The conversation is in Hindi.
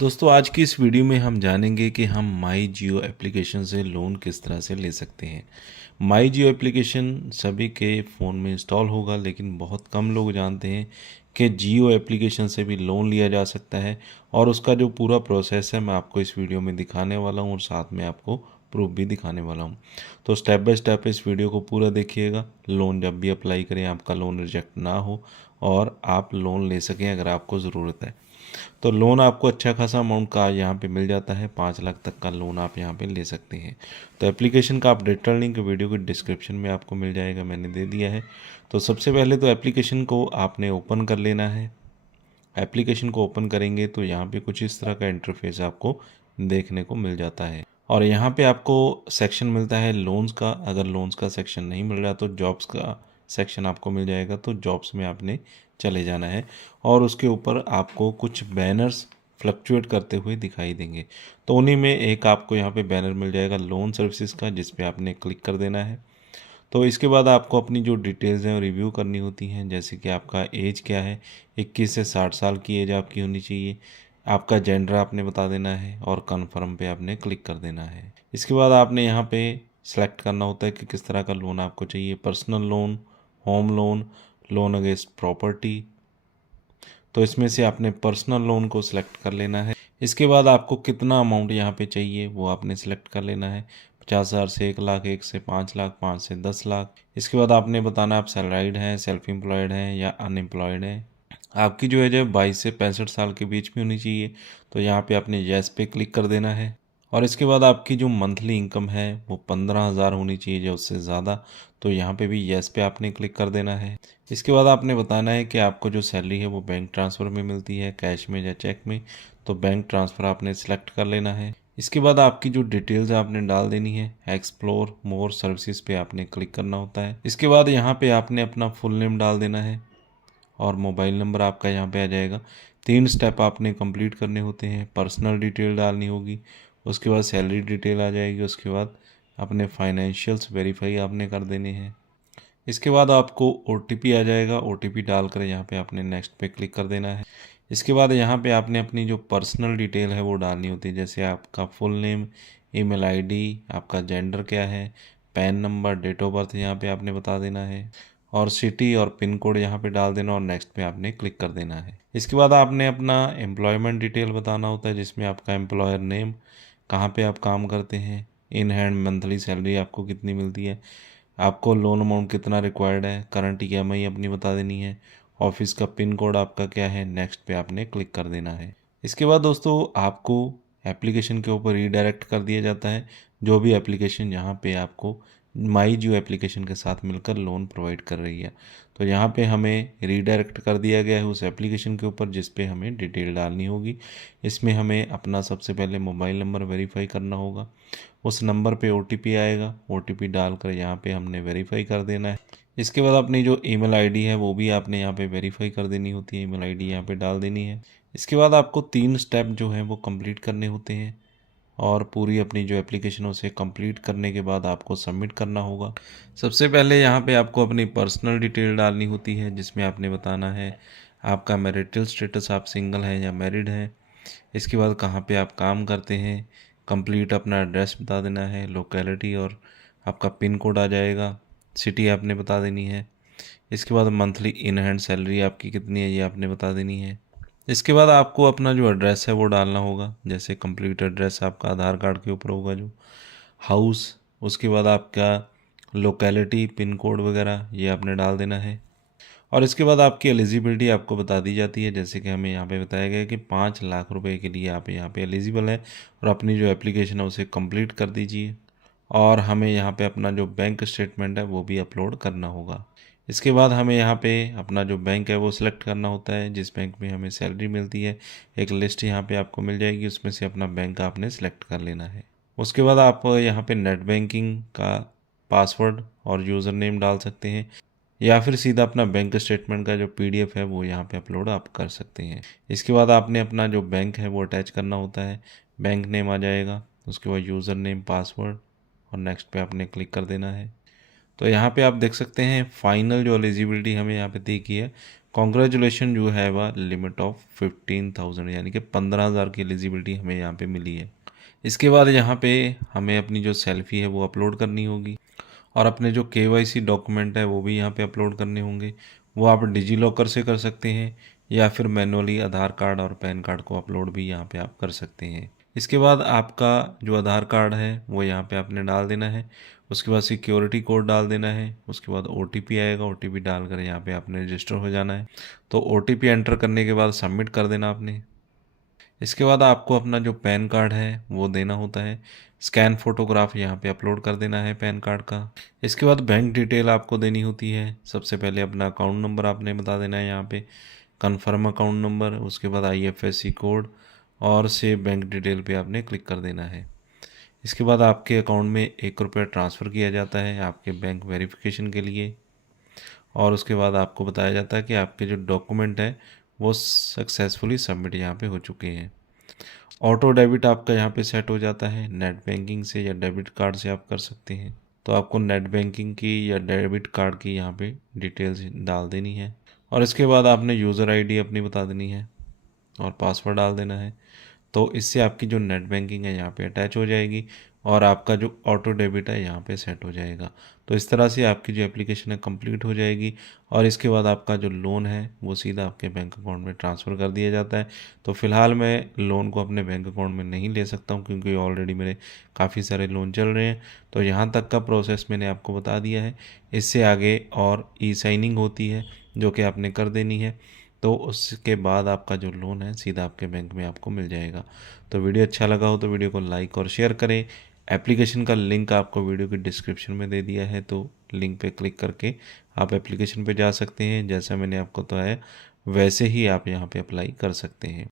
दोस्तों आज की इस वीडियो में हम जानेंगे कि हम माई जियो एप्लीकेशन से लोन किस तरह से ले सकते हैं। माई जियो एप्लीकेशन सभी के फ़ोन में इंस्टॉल होगा, लेकिन बहुत कम लोग जानते हैं कि जियो एप्लीकेशन से भी लोन लिया जा सकता है और उसका जो पूरा प्रोसेस है मैं आपको इस वीडियो में दिखाने वाला हूँ और साथ में आपको प्रूफ भी दिखाने वाला हूँ। तो स्टेप बाय स्टेप इस वीडियो को पूरा देखिएगा। लोन जब भी अप्लाई करें आपका लोन रिजेक्ट ना हो और आप लोन ले सकें अगर आपको ज़रूरत है। तो लोन आपको अच्छा खासा अमाउंट का यहाँ पे मिल जाता है, 5 लाख तक का लोन आप यहाँ पे ले सकते हैं। तो एप्लीकेशन का आप डिटेल लिंक वीडियो के डिस्क्रिप्शन में आपको मिल जाएगा, मैंने दे दिया है। तो सबसे पहले तो एप्लीकेशन को आपने ओपन कर लेना है। एप्लीकेशन को ओपन करेंगे तो यहाँ पे कुछ इस तरह का इंटरफेस आपको देखने को मिल जाता है और यहाँ पे आपको सेक्शन मिलता है लोन्स का। अगर लोन्स का सेक्शन नहीं मिल रहा तो जॉब्स का सेक्शन आपको मिल जाएगा, तो जॉब्स में आपने चले जाना है और उसके ऊपर आपको कुछ बैनर्स फ्लक्चुएट करते हुए दिखाई देंगे। तो उन्हीं में एक आपको यहाँ पे बैनर मिल जाएगा लोन सर्विसेज का, जिस पे आपने क्लिक कर देना है। तो इसके बाद आपको अपनी जो डिटेल्स हैं रिव्यू करनी होती हैं, जैसे कि आपका एज क्या है, 21 से 60 साल की एज आपकी होनी चाहिए। आपका जेंडर आपने बता देना है और कन्फर्म पे आपने क्लिक कर देना है। इसके बाद आपने यहाँ पे सेलेक्ट करना होता है कि किस तरह का लोन आपको चाहिए, personal loan, home loan, loan against property. तो इसमें से आपने पर्सनल लोन को सिलेक्ट कर लेना है। इसके बाद आपको कितना अमाउंट यहाँ पे चाहिए वो आपने सेलेक्ट कर लेना है, 50,000 से 1 लाख, 1 से 5 लाख, 5 से 10 लाख। इसके बाद आपने बताना आप सैलराइड हैं, सेल्फ एम्प्लॉयड हैं या अनएम्प्लॉयड हैं। आपकी जो एज है 22 से 65 साल के बीच में होनी चाहिए, तो यहाँ पे आपने येस पे क्लिक कर देना है। और इसके बाद आपकी जो मंथली इनकम है वो 15,000 होनी चाहिए या उससे ज़्यादा, तो यहाँ पे भी येस पे आपने क्लिक कर देना है। इसके बाद आपने बताना है कि आपको जो सैलरी है वो बैंक ट्रांसफ़र में मिलती है, कैश में या चेक में। तो बैंक ट्रांसफ़र आपने सेलेक्ट कर लेना है। इसके बाद आपकी जो डिटेल्स है आपने डाल देनी है। एक्सप्लोर मोर सर्विसेज पे आपने क्लिक करना होता है। इसके बाद यहाँ पे आपने अपना फुल नेम डाल देना है और मोबाइल नंबर आपका यहाँ पे आ जाएगा। 3 स्टेप आपने कंप्लीट करने होते हैं। पर्सनल डिटेल डालनी होगी, उसके बाद सैलरी डिटेल आ जाएगी, उसके बाद अपने फाइनेंशियल्स वेरीफाई आपने कर देने हैं। इसके बाद आपको ओटीपी आ जाएगा, ओटीपी डालकर यहाँ पे आपने नेक्स्ट पे क्लिक कर देना है। इसके बाद यहाँ पे आपने अपनी जो पर्सनल डिटेल है वो डालनी होती है, जैसे आपका फुल नेम, ईमेल आईडी, आपका जेंडर क्या है, PAN number, date of birth यहाँ पे आपने बता देना है और सिटी और पिन कोड यहाँ पे डाल देना और नेक्स्ट पे आपने क्लिक कर देना है। इसके बाद आपने अपना एम्प्लॉयमेंट डिटेल बताना होता है, जिसमें आपका एम्प्लॉयर नेम, कहाँ पे आप काम करते हैं, इन हैंड मंथली सैलरी आपको कितनी मिलती है, आपको लोन अमाउंट कितना रिक्वायर्ड है, करंट ईएमआई अपनी बता देनी है, ऑफिस का पिन कोड आपका क्या है, नेक्स्ट पे आपने क्लिक कर देना है। इसके बाद दोस्तों आपको एप्लीकेशन के ऊपर रीडायरेक्ट कर दिया जाता है, जो भी एप्लीकेशन यहाँ पे आपको माई जियो एप्लीकेशन के साथ मिलकर लोन प्रोवाइड कर रही है। तो यहाँ पे हमें रीडायरेक्ट कर दिया गया है उस एप्लीकेशन के ऊपर जिस पे हमें डिटेल डालनी होगी। इसमें हमें अपना सबसे पहले मोबाइल नंबर वेरीफाई करना होगा। उस नंबर पे ओटीपी आएगा, ओटीपी डालकर यहाँ पे हमने वेरीफाई कर देना है। इसके बाद अपनी जो ईमेल आईडी है वो भी आपने यहाँ पे वेरीफाई कर देनी होती है, ईमेल आईडी यहाँ पे डाल देनी है। इसके बाद आपको 3 स्टेप जो हैं वो कंप्लीट करने होते हैं और पूरी अपनी जो एप्लीकेशन है उसे कंप्लीट करने के बाद आपको सबमिट करना होगा। सबसे पहले यहाँ पे आपको अपनी पर्सनल डिटेल डालनी होती है, जिसमें आपने बताना है आपका मैरिटल स्टेटस, आप सिंगल हैं या मैरिड हैं। इसके बाद कहाँ पे आप काम करते हैं, कंप्लीट अपना एड्रेस बता देना है, लोकेलिटी और आपका पिन कोड आ जाएगा, सिटी आपने बता देनी है। इसके बाद मंथली इन हैंड सैलरी आपकी कितनी है ये आपने बता देनी है। इसके बाद आपको अपना जो एड्रेस है वो डालना होगा, जैसे कंप्लीट एड्रेस आपका आधार कार्ड के ऊपर होगा जो हाउस, उसके बाद आपका लोकेलिटी, पिन कोड वगैरह ये आपने डाल देना है। और इसके बाद आपकी एलिजिबिलिटी आपको बता दी जाती है, जैसे कि हमें यहाँ पे बताया गया है कि 5 लाख रुपए के लिए आप यहाँ पे एलिजिबल है और अपनी जो एप्लीकेशन है उसे कंप्लीट कर दीजिए। और हमें यहाँ पे अपना जो बैंक स्टेटमेंट है वो भी अपलोड करना होगा। इसके बाद हमें यहाँ पे अपना जो बैंक है वो सिलेक्ट करना होता है, जिस बैंक में हमें सैलरी मिलती है। एक लिस्ट यहाँ पे आपको मिल जाएगी, उसमें से अपना बैंक आपने सेलेक्ट कर लेना है। उसके बाद आप यहाँ पे नेट बैंकिंग का पासवर्ड और यूज़र नेम डाल सकते हैं या फिर सीधा अपना बैंक स्टेटमेंट का जो पीडीएफ है वो यहाँ पे अपलोड आप कर सकते हैं। इसके बाद आपने अपना जो बैंक है वो अटैच करना होता है, बैंक नेम आ जाएगा, उसके बाद यूज़र नेम, पासवर्ड और नेक्स्ट पे आपने क्लिक कर देना है। तो यहाँ पे आप देख सकते हैं फाइनल जो एलिजिबिलिटी हमें यहाँ पे दी गई है congratulation, you have a limit of 15,000, यानी कि 15,000 की एलिजिबिलिटी हमें यहाँ पे मिली है। इसके बाद यहाँ पे हमें अपनी जो सेल्फ़ी है वो अपलोड करनी होगी और अपने जो केवाईसी डॉक्यूमेंट है वो भी यहाँ पे अपलोड करने होंगे। वो आप डिजी लॉकर से कर सकते हैं या फिर मैनुअली आधार कार्ड और पैन कार्ड को अपलोड भी यहाँ पे आप कर सकते हैं। इसके बाद आपका जो आधार कार्ड है वो यहाँ पे आपने डाल देना है। उसके बाद सिक्योरिटी कोड डाल देना है। उसके बाद ओटीपी आएगा, ओटीपी डालकर यहाँ पे आपने रजिस्टर हो जाना है। तो ओटीपी एंटर करने के बाद सबमिट कर देना आपने। इसके बाद आपको अपना जो पैन कार्ड है वो देना होता है। स्कैन फोटोग्राफ यहाँ पे अपलोड कर देना है पैन कार्ड का। इसके बाद बैंक डिटेल आपको देनी होती है। सबसे पहले अपना अकाउंट नंबर आपने बता देना है यहाँ पे, कन्फर्म अकाउंट नंबर, उसके बाद आईएफएससी कोड और सेव बैंक डिटेल पे आपने क्लिक कर देना है। इसके बाद आपके अकाउंट में ₹1 ट्रांसफ़र किया जाता है आपके बैंक वेरिफिकेशन के लिए और उसके बाद आपको बताया जाता है कि आपके जो डॉक्यूमेंट हैं वो सक्सेसफुली सबमिट यहाँ पे हो चुके हैं। ऑटो डेबिट आपका यहाँ पे सेट हो जाता है। नेट बैंकिंग से या डेबिट कार्ड से आप कर सकते हैं। तो आपको नेट बैंकिंग की या डेबिट कार्ड की यहाँ पे डिटेल्स डाल देनी है और इसके बाद आपने यूज़र आईडी अपनी बता देनी है और पासवर्ड डाल देना है। तो इससे आपकी जो नेट बैंकिंग है यहाँ पे अटैच हो जाएगी और आपका जो ऑटो डेबिट है यहाँ पे सेट हो जाएगा। तो इस तरह से आपकी जो एप्लीकेशन है कंप्लीट हो जाएगी और इसके बाद आपका जो लोन है वो सीधा आपके बैंक अकाउंट में ट्रांसफ़र कर दिया जाता है। तो फ़िलहाल मैं लोन को अपने बैंक अकाउंट में नहीं ले सकता हूँ क्योंकि ऑलरेडी मेरे काफ़ी सारे लोन चल रहे हैं। तो यहाँ तक का प्रोसेस मैंने आपको बता दिया है। इससे आगे और ई साइनिंग होती है जो कि आपने कर देनी है। तो उसके बाद आपका जो लोन है सीधा आपके बैंक में आपको मिल जाएगा। तो वीडियो अच्छा लगा हो तो वीडियो को लाइक और शेयर करें। एप्लीकेशन का लिंक आपको वीडियो की डिस्क्रिप्शन में दे दिया है, तो लिंक पे क्लिक करके आप एप्लीकेशन पे जा सकते हैं। जैसा मैंने आपको बताया वैसे ही आप यहाँ पे अप्लाई कर सकते हैं।